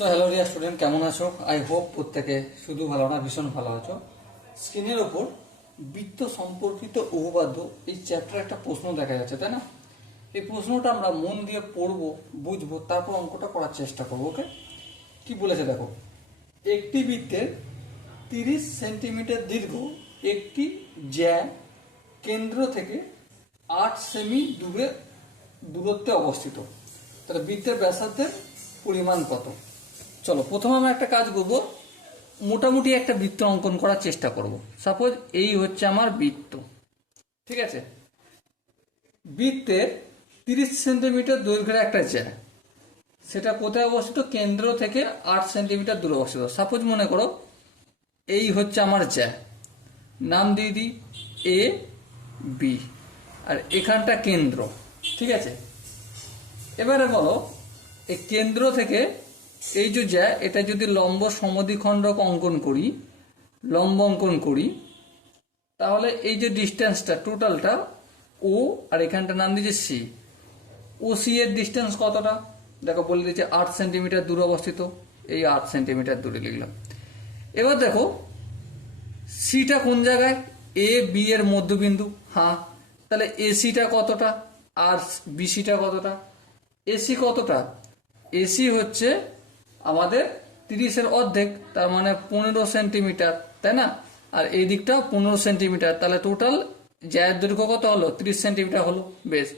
So hello dear student, কেমন আছো? I hope প্রত্যেকে শুধু ভালো না, ভীষণ ভালো আছো। স্ক্রিনের ওপর বৃত্ত সম্পর্কিত উপপাদ্য এই চ্যাপ্টারে একটা প্রশ্ন দেখা যাচ্ছে, তাই না? এই প্রশ্নটা আমরা মন দিয়ে পড়বো, বুঝবো, তারপর অঙ্কটা করার চেষ্টা করবো। ওকে, কি বলেছে দেখো। একটি বৃত্তের 30 সেন্টিমিটার দীর্ঘ একটি জ্যা কেন্দ্র থেকে 8 সেমি দূরত্বে অবস্থিত। তাহলে বৃত্তের ব্যাসার্ধের পরিমাণ কত? চলো প্রথমে আমরা একটা কাজ করব, মোটামুটি একটা বৃত্ত অঙ্কন করার চেষ্টা করব। সাপোজ এই হচ্ছে আমার বৃত্ত, ঠিক আছে? বৃত্তের 30 সেন্টিমিটার দৈর্ঘ্যের একটা জ্যা, সেটা কোথায় অবস্থিত? কেন্দ্র থেকে 8 সেন্টিমিটার দূরে অবস্থিত। সাপোজ মনে করো এই হচ্ছে আমার জ্যা, নাম দিয়ে দিই এ বি, আর এখানটা কেন্দ্র, ঠিক আছে? এবারে বলো এই কেন্দ্র থেকে এই যে জ্যা, এটা যদি লম্ব সমদ্বিখণ্ডক অঙ্কন করি, লম্ব অঙ্কন করি, তাহলে এই যে ডিস্টেন্সটা টোটালটা ও, আর এখানটা নাম দিয়েছে সি। ও সি এর ডিস্টেন্স কতটা? দেখো বলে দিয়েছে 8 সেন্টিমিটার দূরে অবস্থিত, এই 8 সেন্টিমিটার দূরে লিখলাম। এবার দেখো সিটা কোন জায়গায়? এ বি এর মধ্যবিন্দু। হ্যাঁ, তাহলে এসিটা কতটা আর বিসিটা কতটা? এসি কতটা? এসি হচ্ছে আমাদের 30-এর অর্ধেক, তার মানে 15 সেন্টিমিটার, তাই না? আর এই দিকটা 15 সেন্টিমিটার, তাহলে টোটাল জ্যায়ের দৈর্ঘ্য কত হলো? 30 সেন্টিমিটার হলো। বেশ,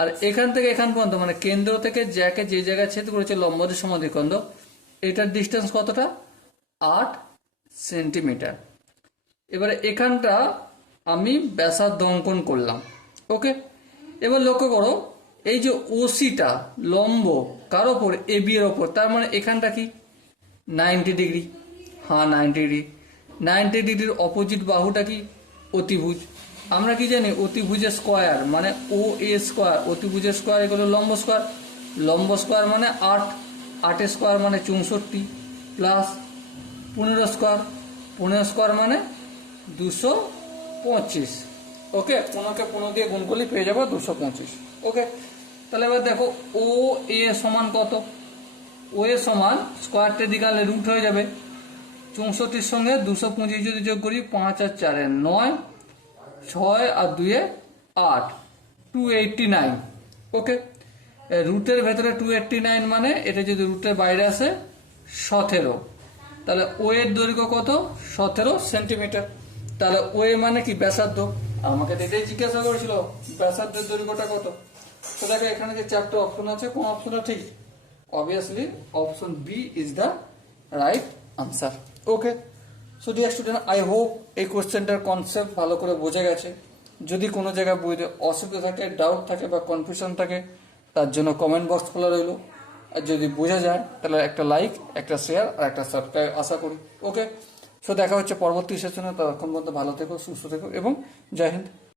আর এখান থেকে এখান পর্যন্ত মানে কেন্দ্র থেকে জ্যাকে যে জায়গায় ছেদ করেছে লম্ব যে সমদ্বিখণ্ডক, এটার ডিস্টেন্স কতটা? 8 সেন্টিমিটার। এবারে এখানটা আমি ব্যাসার্ধ অঙ্কন করলাম। ওকে, এবার লক্ষ্য করো এই যে ওসিটা লম্ব কার ওপর? এ বি এর ওপর, তার মানে এখানটা কি 90 ডিগ্রি। হ্যাঁ 90 ডিগ্রি। 90 ডিগ্রির অপোজিট বাহুটা কি? অতিভুজ। আমরা কি জানি অতিভুজের স্কোয়ার মানে ও এ স্কোয়ার, অতিভুজের স্কোয়ার এগুলো লম্ব স্কোয়ার। লম্ব স্কোয়ার মানে 8, 8 স্কোয়ার মানে 64, প্লাস 15 স্কোয়ার, 15 স্কোয়ার মানে 225। ওকে, 15কে 15 দিয়ে গুণ করলে পেয়ে যাবো 225। ওকে, তাহলে এবার দেখো ও এ সমান কত? ও এ সমান স্কোয়ারটা দিকালে রুট হয়ে যাবে, 64-র সঙ্গে 225 যদি যোগ করি, 5 আর 4 9, 6 আর 2 8, 289। ওকে, রুটের ভেতরে 289 মানে এটা যদি রুটের বাইরে আসে 17, তাহলে ও এর দৈর্ঘ্য কত? 17 সেন্টিমিটার। তাহলে ও এ মানে কি? ব্যাসার্ধ। আমাকে এটাই জিজ্ঞাসা করেছিল ব্যাসার্ধের দৈর্ঘ্যটা কত। তো দেখো এখানে যে 4টে অপশন আছে, কোন অপশনটা ঠিক? Obviously option B is the right answer. Okay, so dear student, I hope এই কোশ্চেনটার কনসেপ্ট ভালো করে বোঝা গেছে। যদি কোনো জায়গায় বুঝতে অসুবিধা থাকে, ডাউট থাকে বা কনফিউশন থাকে, তার জন্য কমেন্ট বক্স খোলা রইল। আর যদি বোঝা যায় তাহলে একটা লাইক, একটা শেয়ার আর একটা সাবস্ক্রাইব আশা করি। ওকে, সো দেখা হচ্ছে পরবর্তী সেশনে। ততক্ষণ পর্যন্ত ভালো থেকো, সুস্থ থেকো এবং জয় হিন্দ।